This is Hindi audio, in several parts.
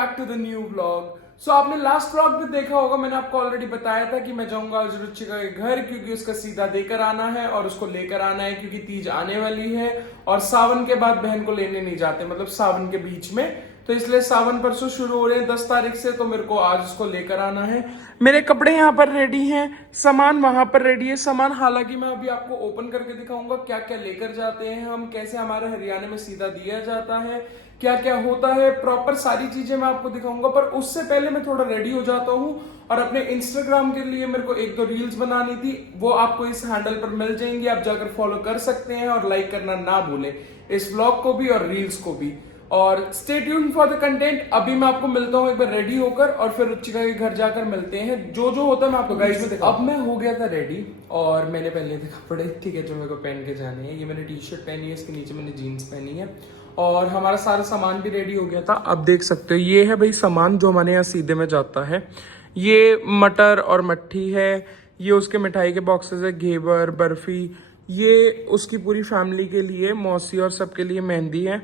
Back to the new vlog. So आपने लास्ट व्लॉग में देखा होगा, मैंने आपको ऑलरेडी बताया था कि मैं जाऊंगा आज रुचिका के घर क्योंकि उसका सीधा देकर आना है और उसको लेकर आना है क्योंकि तीज आने वाली है और सावन के बाद बहन को लेने नहीं जाते, मतलब सावन के बीच में। तो इसलिए सावन परसों शुरू हो रहे हैं 10 तारीख से, तो मेरे को आज उसको लेकर आना है। मेरे कपड़े यहाँ पर रेडी हैं, सामान वहां पर रेडी है। सामान हालांकि मैं अभी आपको ओपन करके दिखाऊंगा क्या क्या लेकर जाते हैं हम, कैसे हमारे हरियाणा में सीधा दिया जाता है, क्या क्या होता है, प्रॉपर सारी चीजें मैं आपको दिखाऊंगा। पर उससे पहले मैं थोड़ा रेडी हो जाता हूँ और अपने इंस्टाग्राम के लिए मेरे को 1-2 रील्स बनानी थी, वो आपको इस हैंडल पर मिल जाएंगी, आप जाकर फॉलो कर सकते हैं और लाइक करना ना भूलें इस व्लॉग को भी और रील्स को भी। और stay tuned for the content. अभी मैं आपको मिलता हूँ एक बार रेडी होकर और फिर रुचिका के घर जाकर मिलते हैं। जो जो होता है मैं आपको गाइस में देखा। अब मैं हो गया था रेडी और मैंने पहले थे कपड़े, ठीक है, जो मेरे को पहन के जाने हैं। ये मैंने टी शर्ट पहनी है, इसके नीचे मैंने जीन्स पहनी है और हमारा सारा सामान भी रेडी हो गया था। अब देख सकते हो ये है भाई सामान जो हमारे यहाँ सीधे में जाता है। ये मटर और मट्ठी है, ये उसके मिठाई के बॉक्सेस है, घेवर, बर्फी, ये उसकी पूरी फैमिली के लिए, मौसी और सबके लिए मेहंदी है,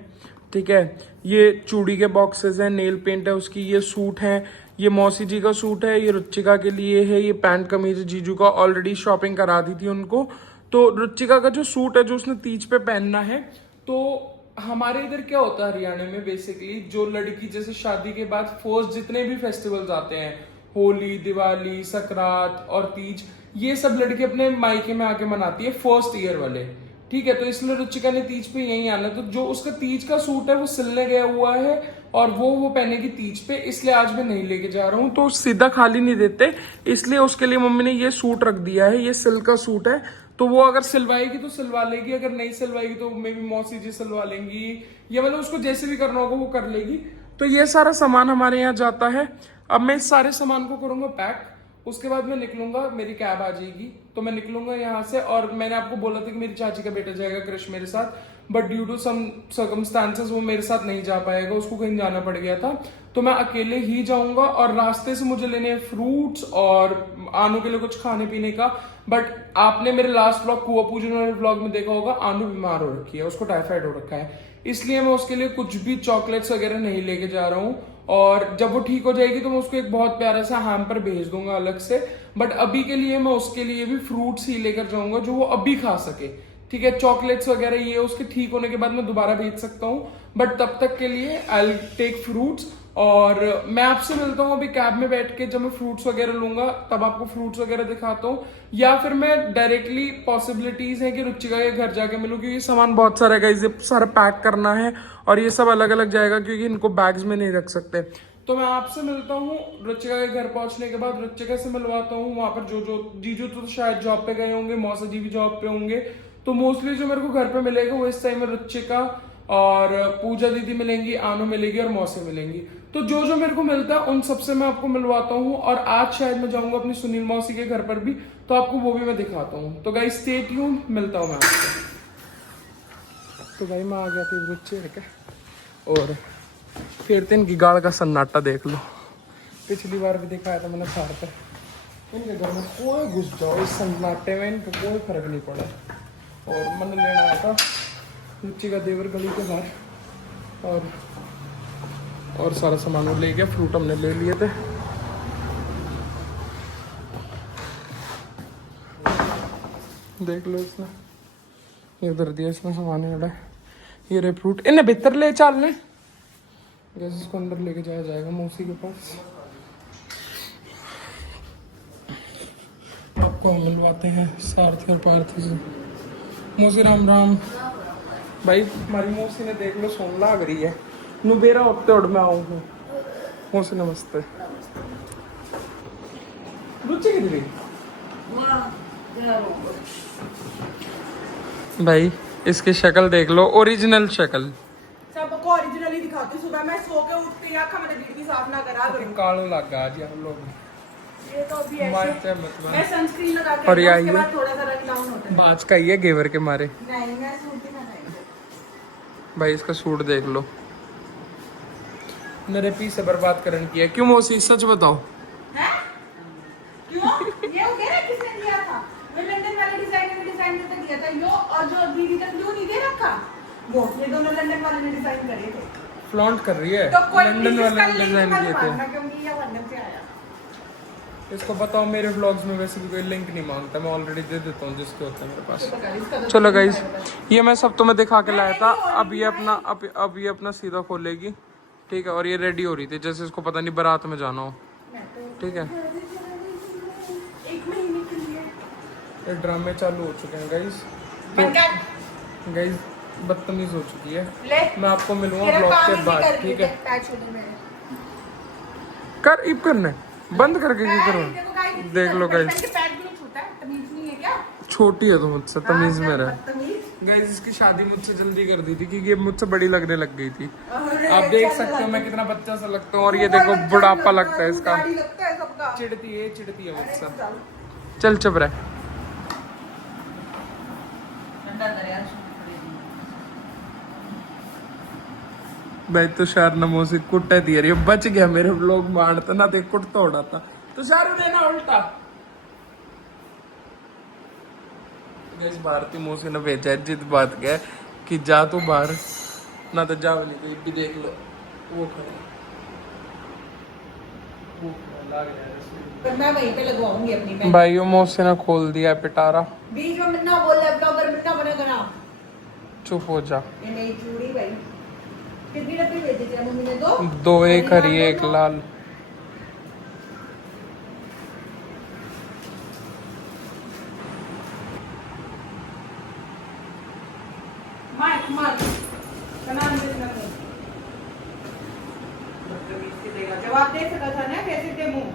ठीक है। ये चूड़ी के बॉक्सेस हैं, नेल पेंट है उसकी, ये सूट है, ये मौसी जी का सूट है, ये रुचिका के लिए है, ये पैंट कमीज जीजू का, ऑलरेडी शॉपिंग करा दी थी उनको। तो रुचिका का जो सूट है जो उसने तीज पे पहनना है, तो हमारे इधर क्या होता है हरियाणा में बेसिकली, जो लड़की जैसे शादी के बाद फर्स्ट जितने भी फेस्टिवल्स आते हैं, होली, दिवाली, सकरात और तीज, ये सब लड़की अपने मायके में आके मनाती है फर्स्ट ईयर वाले, ठीक है। तो इसलिए रुचिका ने तीज पे यही आना है, तो जो उसका तीज का सूट है वो सिलने गया हुआ है और वो पहनेगी तीज पे, इसलिए आज मैं नहीं लेके जा रहा हूँ। तो सीधा खाली नहीं देते, इसलिए उसके लिए मम्मी ने ये सूट रख दिया है। ये सिल्क का सूट है, तो वो अगर सिलवाएगी तो सिलवा लेगी, अगर नहीं सिलवाएगी तो मे भी मौसी जी सिलवा लेंगी, या मतलब उसको जैसे भी करना होगा वो कर लेगी। तो ये सारा सामान हमारे यहाँ जाता है। अब मैं इस सारे सामान को करूंगा पैक, उसके बाद मैं निकलूंगा, मेरी कैब आ जाएगी तो मैं निकलूंगा यहाँ से। और मैंने आपको बोला था कि मेरी चाची का बेटा जाएगा कृष मेरे साथ, but due to some circumstances वो मेरे साथ नहीं जा पाएगा, उसको कहीं जाना पड़ गया था, तो मैं अकेले ही जाऊंगा। और रास्ते से मुझे लेने हैं फ्रूट्स और आनू के लिए कुछ खाने पीने का। बट आपने मेरे लास्ट ब्लॉग कुआ पूजन वाले ब्लॉग में देखा होगा, आनू बीमार हो रखी है, उसको टाइफाइड हो रखा है, इसलिए मैं उसके लिए कुछ भी चॉकलेट्स वगैरह नहीं लेके जा रहा हूँ। और जब वो ठीक हो जाएगी तो मैं उसको एक बहुत प्यारा सा हैम्पर भेज दूंगा अलग से। बट अभी के लिए मैं उसके लिए भी फ्रूट्स ही लेकर जाऊंगा जो वो अभी खा सके, ठीक है। चॉकलेट्स वगैरह ये उसके ठीक होने के बाद मैं दोबारा भेज सकता हूँ, बट तब तक के लिए आई विल टेक फ्रूट्स। और मैं आपसे मिलता हूँ अभी कैब में बैठ के, जब मैं फ्रूट्स वगैरह लूंगा तब आपको फ्रूट्स वगैरह दिखाता हूँ, या फिर मैं डायरेक्टली पॉसिबिलिटीज है कि रुचिका के घर जाके मिलूँ, क्योंकि सामान बहुत सारा है, ये सारा पैक करना है और ये सब अलग अलग जाएगा क्योंकि इनको बैग्स में नहीं रख सकते। तो मैं आपसे मिलता हूँ रुचिका के घर पहुंचने के बाद, रुचिका से मिलवाता हूँ वहां पर। जो जो जीजू तो शायद जॉब पे गए होंगे, मौसा जी भी जॉब पे होंगे, तो मोस्टली जो मेरे को घर पे मिलेगा वो इस टाइम में रुचिका और पूजा दीदी मिलेंगी, आनो मिलेगी और मौसी मिलेंगी। तो जो जो मेरे को मिलता है उन सबसे मैं आपको मिलवाता हूँ। और आज शायद मैं जाऊंगा अपनी सुनील मौसी के घर पर भी, तो आपको वो भी मैं दिखाता हूँ। तो गाइस स्टे ट्यून्ड, मिलता हूँ मैं आपसे। तो भाई मैं आ गया था बच्चे है, और फिर इनकी गाड़ का सन्नाटा देख लो। पिछली बार भी दिखाया था मैंने सार पर, इनके घर में कोई घुस जाओ इस सन्नाटे में, इनको कोई फर्क नहीं पड़ा। और मैंने लेना आया था रुचि का देवर गली के बाहर, और सारा सामान वो ले गया, फ्रूट हमने ले लिए थे। देख लो इसने इधर दिया, इसमें सामान है, ये रहे फ्रूट, इन्हें भीतर ले चलने, जैसे इसको अंदर लेके जाया जाएगा मौसी के पास। आपको हम मिलवाते हैं सारथी और पार्थी से। मौसी राम राम। भाई हमारी मौसी ने देख लो सोन लाग रही है, नुबेरा उठते उठ मैं आऊँ हूँ। मौसी नमस्ते। रुचि किधर भाई, इसकी शक्ल देख लो, ओरिजिनल शक्ल। सबको ओरिजिनल ही दिखाती। सुबह मैं सो के उठती आंखें मैंने गिरती साफ ना करा करूं, कालो लगा जी हम लोग। ये तो अभी ऐसे मैं सनस्क्रीन लगा के और ये उसके बाद थोड़ा सा रंग डाउन होता है। बाज का ये घेवर के मारे। नहीं मैं सूट ही ना भाई इसका सूट देख लो, मेरे पी से बर्बाद करने किया। क्यों मौसी सच बताओ? हैं? क्यों? ये हो गया किसने दिया था? मैं लंदन वाले डिजाइन में दिया था यो, और जो दीदी तक क्यों नहीं दे रखा वो, ये दोनों लंदन वाले ने डिजाइन करे थे। फ्लॉन्ट कर रही है। तो कोई लंदन प्लीज वाले इसका लिंक डिजाइन मत किए थे। मारना क्योंकि ये लंदन से आया। इसको बताओ मेरे व्लॉग्स में वैसे भी कोई लिंक नहीं मांगता, मैं ऑलरेडी दे देता हूँ जिसके होता है मेरे पास। तो गाइस का चलो गाइस, ये मैं सब तुम्हें दिखा के लाया था। नहीं, अब ये अपना अब ये अपना सीधा खोलेगी, ठीक है। और ये रेडी हो रही थी जैसे इसको पता नहीं बारात में जाना हो, ठीक है। एक महीने के लिए ये ड्रामे चालू हो चुके हैं गाइस। बनकर गाइस बदतमीज हो चुकी है। ले मैं आपको मिलूंगा तेरा ब्लॉग काम के ही नहीं बाद, कर रही ठीक है। पैच होने मेरे कर इब करने बंद करके क्या करो। देख लो गाइस, पैड भी नहीं छूटा है, तमीज नहीं है क्या? छोटी है तो मुझसे तमीज में रहे। बदतमीज। गाइस इसकी शादी मुझसे जल्दी कर दी थी क्योंकि ये मुझसे बड़ी लगने लग गई थी। आप देख सकते हो मैं कितना बच्चा सा लगता हूँ, और ये देखो बुढ़ापा लगता है इसका। गाड़ी लगता है सबका। चिढ़ती है मुझसे। चल चुप रह। ठंडा कर यार। भाई तुषार नमोसी कुट्टे दिए रही बच गया मेरे लोग मारता ना ते कुटता उड़ाता। तुषार देना उल्टा। गाइस भारती मौसी ने भेजा है जिद बात का कि जा तू बाहर ना तो जाओ नहीं तो भी देख लो वो खड़ा लग रहा है। पर मैं वहीं पे लगवाऊंगी अपनी बहन। भाई मौसी ने खोल दिया है पिटारा। बीच में मिन्ना बोल रहा है ब्लॉगर मिन्ना बनेगा ना। चुप हो जा। ये नई चूड़ी भाई कितनी डब्बी भेजी थी मम्मी ने? दो, एक हरी एक लाल। मार मार बना दे ना तो देगा जवाब दे सकता था ना कैसे दे मुंह।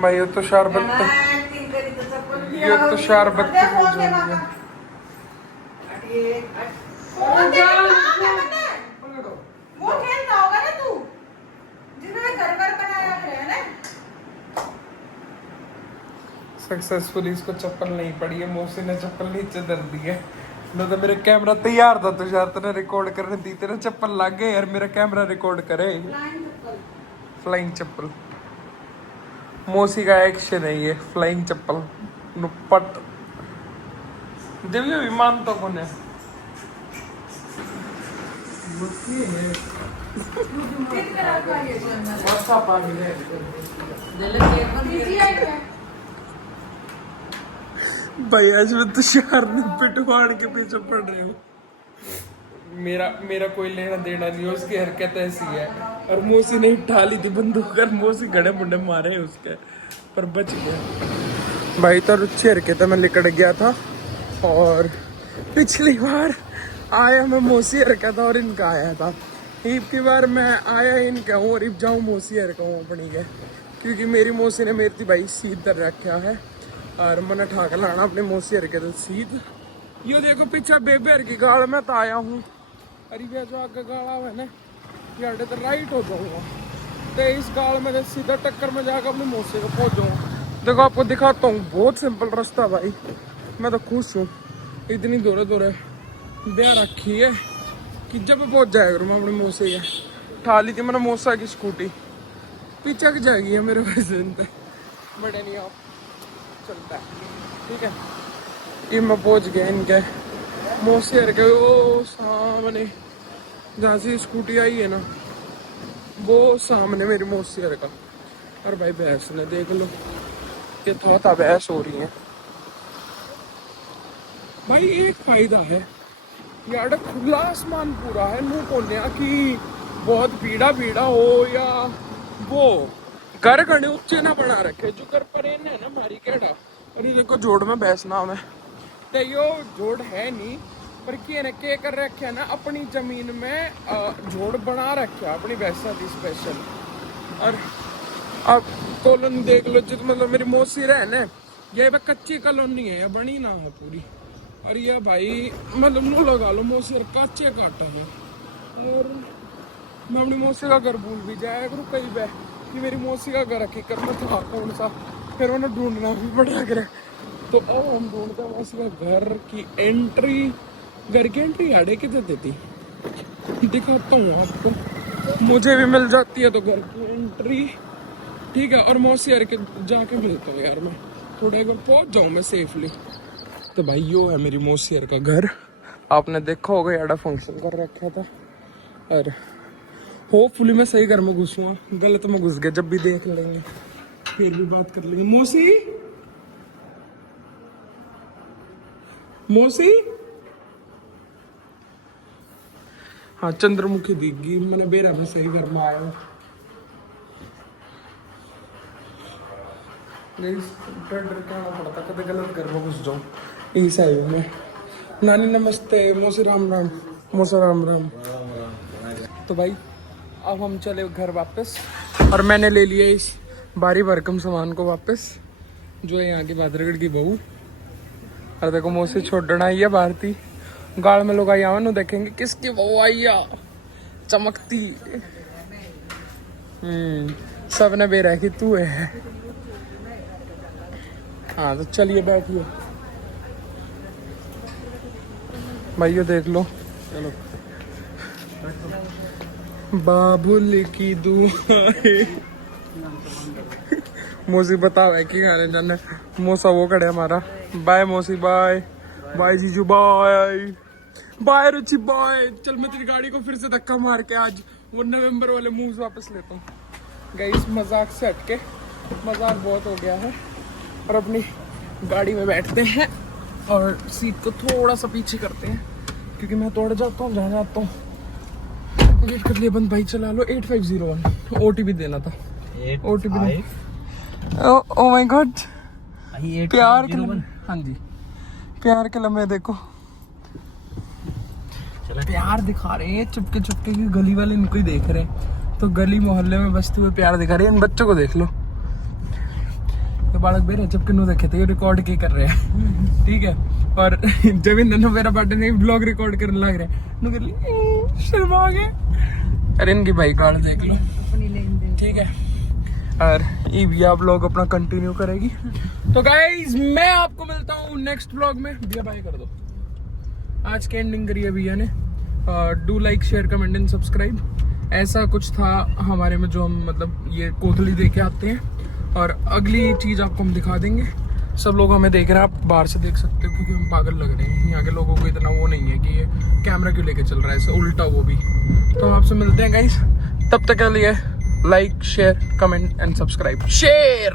भाई ये तुषार बत्ता ये तुषार बत्ता वो खेलता होगा ना तू जिसमें घर घर बनाया है ना। सक्सेसफुली इसको चप्पल नहीं पड़ी है, मौसी ने चप्पल नीचे धर दी है। नो तो मेरा कैमरा तैयार था तुषार तेने रिकॉर्ड करने दी, तेरा चप्पल लग गए यार मेरा कैमरा रिकॉर्ड करे। फ्लाइंग चप्पल मौसी का एक्शन है ये, फ्लाइंग चप्पल नुपट दिव्य विमान तो कौन है। भाई आज मैं तुषार ने पिटवाड़ के पीछे पड़ रहे हूँ। मेरा कोई लेना देना नहीं है, उसकी हरकत ऐसी है। और मौसी ने उठा ली थी बंदूक और मौसी गड़े मुंडे मारे उसके पर बच गया। भाई तो अच्छी हरकत है, मैं निकट गया था और पिछली बार आया मैं मौसी हरकत और इनका आया था। ईब की बार मैं आया इनका हूँ और ईब जाऊँ मौसी हरकत हूँ अपनी के, क्योंकि मेरी मौसी ने मेरी भाई सीध दर रखा है और मैंने ठाक लाना अपने मौसी हरकत सीध। यो देखो पीछे बेबे हर की गाड़ में तो आया हूँ। अरे भैया जो आगे गाड़ा है ना यार तो राइट हो जाऊंगा तो इस गाड़ में सीधा टक्कर में जाकर अपनी मौसी को पहुंच जाऊंगा। देखो आपको दिखाता हूँ बहुत सिंपल रास्ता भाई, मैं तो खुश हूँ। इतनी दूर ब्याह रखी है कि जब पहुंच जाया करूँ मैं अपनी मौसी के। उठा ली थी मैंने मौसा की स्कूटी, पीछे की जाएगी है मेरे वैसे बड़े नहीं आप चलता है, ठीक है। ये मैं पहुंच गया इनके मौसी हर के वो सामने जहाँ से स्कूटी आई है ना वो सामने मेरी मौसी हर का। और भाई भैंस ने देख लो ये थोड़ा बहस हो रही है। भाई एक फायदा है यार खुला आसमान पूरा है, नू कोन्या की बहुत भीड़ा हो या वो घर घने ऊंचे ना बना रखे जो घर पर है ना मारी केड़ा। और ये देखो जोड़ में भैंस नाम है तो यो जोड़ है नहीं पर के कर रखे ना अपनी जमीन में जोड़ बना रखे अपनी भैंसा थी स्पेशल। और अब कॉलोनी देख लो जित मतलब मेरी मौसी रहे ना ये कच्ची कॉलोनी है, ये बनी ना है पूरी। और ये भाई मतलब नो लगा लो मौसी काचे काटा है। और मैं अपनी मौसी का घर भूल भी जाया करूँ कई बार कि मेरी मौसी का घर हकीकत में था कौन सा, फिर उन्हें ढूंढना भी पड़ा करे। तो अब हम ढूंढते हैं मौसी का घर की एंट्री, घर की एंट्री आड़े कितने देती दिखाता हूँ आपको, मुझे भी मिल जाती है तो घर की एंट्री, ठीक है। और मौसी यार के जाके मिलता हूँ यार मैं थोड़ा एक बार पहुँच जाऊँ मैं सेफली। तो भाई यो है मेरी मौसी यार का घर, आपने देखा होगा यार फंक्शन कर रखा था और होपफुली मैं सही घर में घुसूंगा, गलत में घुस गया जब भी देख लेंगे, फिर भी बात कर लेंगे। मौसी मौसी, हाँ चंद्रमुखी दिख गई, मैंने बेरा में सही घर में आया हूँ। डर डर के आना पड़ता, कभी गलत घर में घुस जाऊँ इस हाईवे में। नानी नमस्ते, मौसी राम राम, मौसा राम राम। तो भाई अब हम चले घर वापस, और मैंने ले लिया इस भारी भरकम सामान को वापस, जो है यहाँ की भादरगढ़ की बहू। और देखो मौसी छोड़ना आई है भारती, गाड़ में लोग आई आवन देखेंगे किसकी बहू आई है चमकती। सबने बेरा कि तू है। हाँ तो चलिए बैठिए भाइयों, देख लो। चलो बाबुल की दुआएं। मौसी बताओ है कि गाने जाने। मौसा वो खड़े हमारा। बाय मौसी, बाय बाय जीजू, बाय बाय रुचि, बाय। चल मैं तेरी गाड़ी को फिर से धक्का मार के आज वो नवंबर वाले मूव्स वापस लेता हूँ। गाइस मजाक से हटके, मजाक बहुत हो गया है, और अपनी गाड़ी में बैठते हैं और सीट को थोड़ा सा पीछे करते हैं, क्योंकि मैं तोड़ जाता हूँ, जा जाता हूँ। वेट कर लिया बंद भाई, चला लो। 8501 OTP देना था। OTP ओ माय गॉड, प्यार के लम्हे। हाँ जी, प्यार के लम्हे देखो, प्यार दिखा रहे हैं चुपके चुपके की, गली वाले इनको ही देख रहे हैं, तो गली मोहल्ले में बसते हुए प्यार दिखा रहे हैं। इन बच्चों को देख लो, तो बालक बेरे चुपके नु देखे थे, ये रिकॉर्ड की कर रहे हैं, ठीक है। और जब इन्होंने मेरा बर्थडे नहीं ब्लॉग रिकॉर्ड करने लग रहे हैं, शर्मा गए। अरे इनकी भाई कार्ड देख लो, ठीक है। और ये भी आप लोग अपना कंटिन्यू करेगी। तो गाइज मैं आपको मिलता हूँ नेक्स्ट ब्लॉग में। भैया बाय कर दो, आज की एंडिंग करी है भैया ने। Do like share comment and subscribe. ऐसा कुछ था हमारे में जो हम मतलब ये कोतली दे के आते हैं, और अगली चीज आपको हम दिखा देंगे। सब लोग हमें देख रहे हैं, आप बाहर से देख सकते हो, क्योंकि हम पागल लग रहे हैं। यहाँ के लोगों को इतना वो नहीं है कि ये कैमरा क्यों लेके चल रहा है, ऐसे उल्टा वो भी। तो हम आपसे मिलते हैं गाइस, तब तक के लिए like share comment and subscribe. Share.